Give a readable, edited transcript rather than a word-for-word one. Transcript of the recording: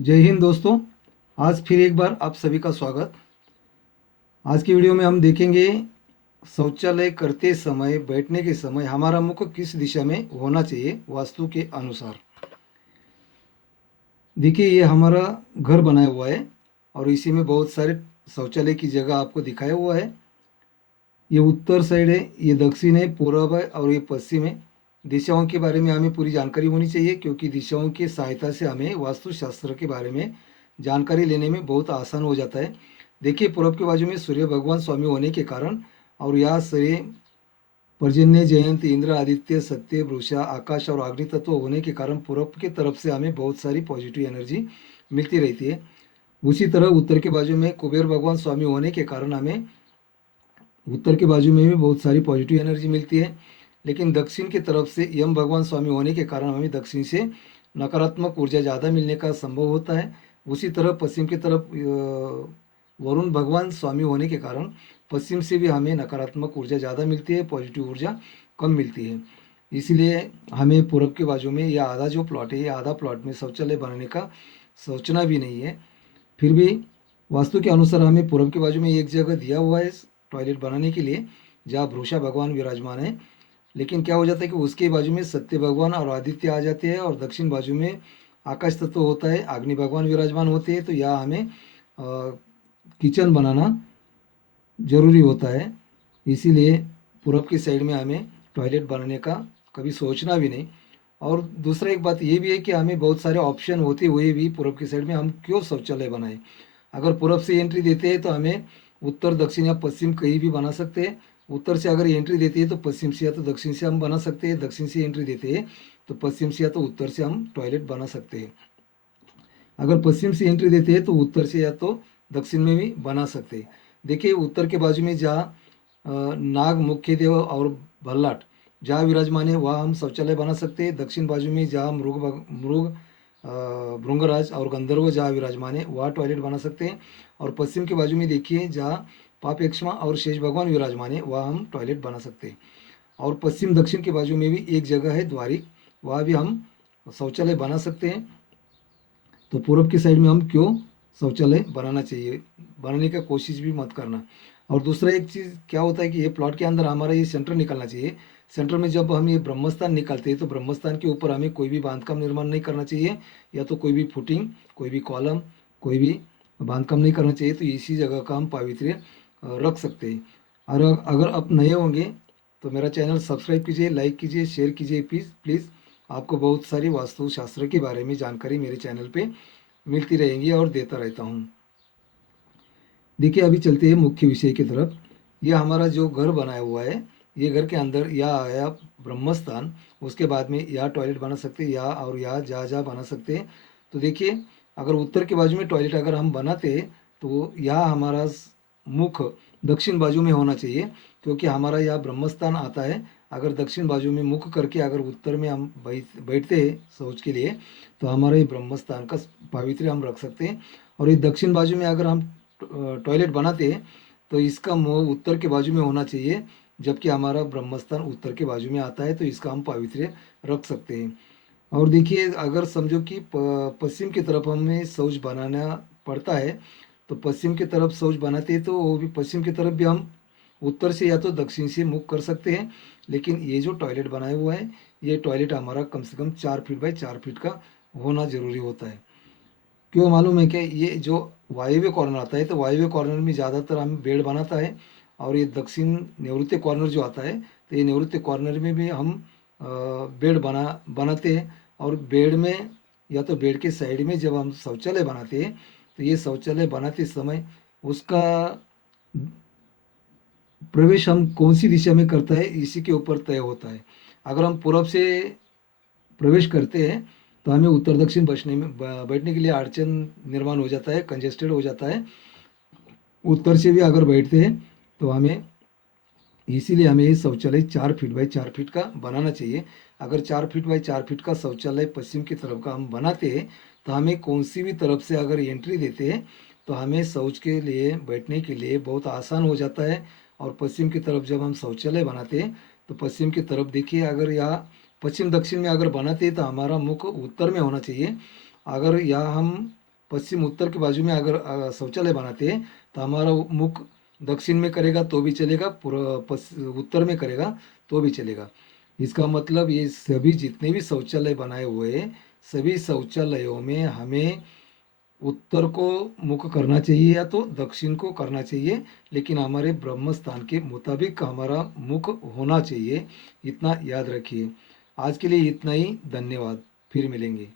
जय हिंद दोस्तों। आज फिर एक बार आप सभी का स्वागत। आज की वीडियो में हम देखेंगे शौचालय करते समय बैठने के समय हमारा मुख किस दिशा में होना चाहिए वास्तु के अनुसार। देखिए, ये हमारा घर बनाया हुआ है और इसी में बहुत सारे शौचालय की जगह आपको दिखाया हुआ है। ये उत्तर साइड है, ये दक्षिण है, पूर्व है और ये पश्चिम है। दिशाओं के बारे में हमें पूरी जानकारी होनी चाहिए, क्योंकि दिशाओं की सहायता से हमें वास्तुशास्त्र के बारे में जानकारी लेने में बहुत आसान हो जाता है। देखिए, पूर्व के बाजू में सूर्य भगवान स्वामी होने के कारण और यहाँ सूर्य पर्जन्य, जयंत, इंद्र, आदित्य, सत्य, वृषा, आकाश और अग्नि तत्व होने के कारण पूर्व की तरफ से हमें बहुत सारी पॉजिटिव एनर्जी मिलती रहती है। उसी तरह उत्तर के बाजू में कुबेर भगवान स्वामी होने के कारण हमें उत्तर के बाजू में भी बहुत सारी पॉजिटिव एनर्जी मिलती है। लेकिन दक्षिण की तरफ से यम भगवान स्वामी होने के कारण हमें दक्षिण से नकारात्मक ऊर्जा ज़्यादा मिलने का संभव होता है। उसी तरह पश्चिम की तरफ वरुण भगवान स्वामी होने के कारण पश्चिम से भी हमें नकारात्मक ऊर्जा ज़्यादा मिलती है, पॉजिटिव ऊर्जा कम मिलती है। इसलिए हमें पूर्व के बाजू में यह आधा जो प्लॉट है, ये आधा प्लॉट में शौचालय बनाने का सोचना भी नहीं है। फिर भी वास्तु के अनुसार हमें पूर्व के बाजू में एक जगह दिया हुआ है टॉयलेट बनाने के लिए, जहाँ वृषा भगवान विराजमान है। लेकिन क्या हो जाता है कि उसके बाजू में सत्य भगवान और आदित्य आ जाते हैं और दक्षिण बाजू में आकाश तत्व होता है, अग्नि भगवान विराजमान होते हैं। तो यहाँ हमें किचन बनाना जरूरी होता है। इसीलिए पूरब की साइड में हमें टॉयलेट बनाने का कभी सोचना भी नहीं। और दूसरा एक बात ये भी है कि हमें बहुत सारे ऑप्शन होते हुए भी पूरब की साइड में हम क्यों शौचालय बनाएं। अगर पूरब से एंट्री देते हैं तो हमें उत्तर, दक्षिण या पश्चिम कहीं भी बना सकते हैं। उत्तर से अगर एंट्री देती है तो पश्चिम से या तो दक्षिण से हम बना सकते हैं। दक्षिण से एंट्री देते हैं तो पश्चिम से या तो उत्तर से हम टॉयलेट बना सकते हैं। अगर पश्चिम से एंट्री देते हैं तो उत्तर से या तो दक्षिण में भी बना सकते हैं। देखिए, उत्तर के बाजू में जहाँ नाग, मुख्य देव और भल्लाट जहाँ विराजमान है वहाँ हम शौचालय बना सकते हैं। दक्षिण बाजू में जहाँ भृंगराज और गंधर्व जहाँ विराजमान है वहाँ टॉयलेट बना सकते हैं। और पश्चिम के बाजू में देखिए, जहाँ पापयक्ष्मा और शेष भगवान विराजमान है वहाँ हम टॉयलेट बना सकते हैं। और पश्चिम दक्षिण के बाजू में भी एक जगह है द्वारिक, वहाँ भी हम शौचालय बना सकते हैं। तो पूर्व की साइड में हम क्यों शौचालय बनाना चाहिए, बनाने का कोशिश भी मत करना। और दूसरा एक चीज़ क्या होता है कि ये प्लॉट के अंदर हमारा ये सेंटर निकलना चाहिए। सेंटर में जब हम ये ब्रह्मस्थान निकालते हैं तो ब्रह्मस्थान के ऊपर हमें कोई भी बांधकाम निर्माण नहीं करना चाहिए, या तो कोई भी फुटिंग, कोई भी कॉलम, कोई भी बांधकाम नहीं करना चाहिए। तो इसी जगह का हम पावित्र्य रख सकते हैं। और अगर आप नए होंगे तो मेरा चैनल सब्सक्राइब कीजिए, लाइक कीजिए, शेयर कीजिए प्लीज़ प्लीज़। आपको बहुत सारी वास्तुशास्त्र के बारे में जानकारी मेरे चैनल पे मिलती रहेंगी और देता रहता हूँ। देखिए, अभी चलते हैं मुख्य विषय की तरफ। यह हमारा जो घर बनाया हुआ है, ये घर के अंदर यह आया ब्रह्मस्थान। उसके बाद में यहाँ टॉयलेट बना सकते हैं, यहाँ और यहाँ जहाँ जहाँ बना सकते हैं। तो देखिए, अगर उत्तर के बाजू में टॉयलेट अगर हम बनाते हैं तो यहाँ हमारा मुख दक्षिण बाजू में होना चाहिए, क्योंकि हमारा यहाँ ब्रह्मस्थान आता है। अगर दक्षिण बाजू में मुख करके अगर उत्तर में हम बैठते हैं शौच के लिए, तो हमारे ये ब्रह्मस्थान का पावित्र्य हम रख सकते हैं। और ये दक्षिण बाजू में अगर हम टॉयलेट बनाते हैं तो इसका मुंह उत्तर के बाजू में होना चाहिए, जबकि हमारा ब्रह्मस्थान उत्तर के बाजू में आता है, तो इसका हम पावित्र्य रख सकते हैं। और देखिए, अगर समझो कि पश्चिम की तरफ हमें शौच बनाना पड़ता है, तो पश्चिम की तरफ शौच बनाते हैं तो वो भी पश्चिम की तरफ भी हम उत्तर से या तो दक्षिण से मुख कर सकते हैं। लेकिन ये जो टॉयलेट बनाया हुआ है, ये टॉयलेट हमारा कम से कम 4 फीट बाई 4 फीट का होना जरूरी होता है। क्यों मालूम है क्या, ये जो वायव्य कॉर्नर आता है तो वायव्य कॉर्नर में ज़्यादातर हम बेड बनाता है। और ये दक्षिण नैऋत्य कॉर्नर जो आता है तो ये नैऋत्य कॉर्नर में भी हम बेड बनाते हैं। और बेड में या तो बेड के साइड में जब हम शौचालय बनाते हैं तो ये शौचालय बनाते समय उसका प्रवेश हम कौन सी दिशा में करता है इसी के ऊपर तय होता है। अगर हम पूर्व से प्रवेश करते हैं तो हमें उत्तर दक्षिण बचने में बैठने के लिए अड़चन निर्माण हो जाता है, कंजेस्टेड हो जाता है। उत्तर से भी अगर बैठते हैं तो हमें, इसीलिए हमें ये शौचालय 4 फीट बाई 4 फीट का बनाना चाहिए। अगर 4 फीट बाई 4 फीट का शौचालय पश्चिम की तरफ का हम बनाते हैं तो हमें कौन सी भी तरफ से अगर एंट्री देते हैं तो हमें शौच के लिए, बैठने के लिए बहुत आसान हो जाता है। और पश्चिम की तरफ जब हम शौचालय बनाते हैं तो पश्चिम की तरफ देखिए, अगर यहाँ पश्चिम दक्षिण में अगर बनाते हैं तो हमारा मुख उत्तर में होना चाहिए। अगर यहाँ हम पश्चिम उत्तर की बाजू में अगर शौचालय बनाते हैं तो हमारा मुख दक्षिण में करेगा तो भी चलेगा, उत्तर में करेगा तो भी चलेगा। इसका मतलब ये सभी जितने भी शौचालय बनाए हुए हैं, सभी शौचालयों में हमें उत्तर को मुख करना चाहिए या तो दक्षिण को करना चाहिए, लेकिन हमारे ब्रह्म स्थान के मुताबिक हमारा मुख होना चाहिए। इतना याद रखिए। आज के लिए इतना ही। धन्यवाद। फिर मिलेंगे।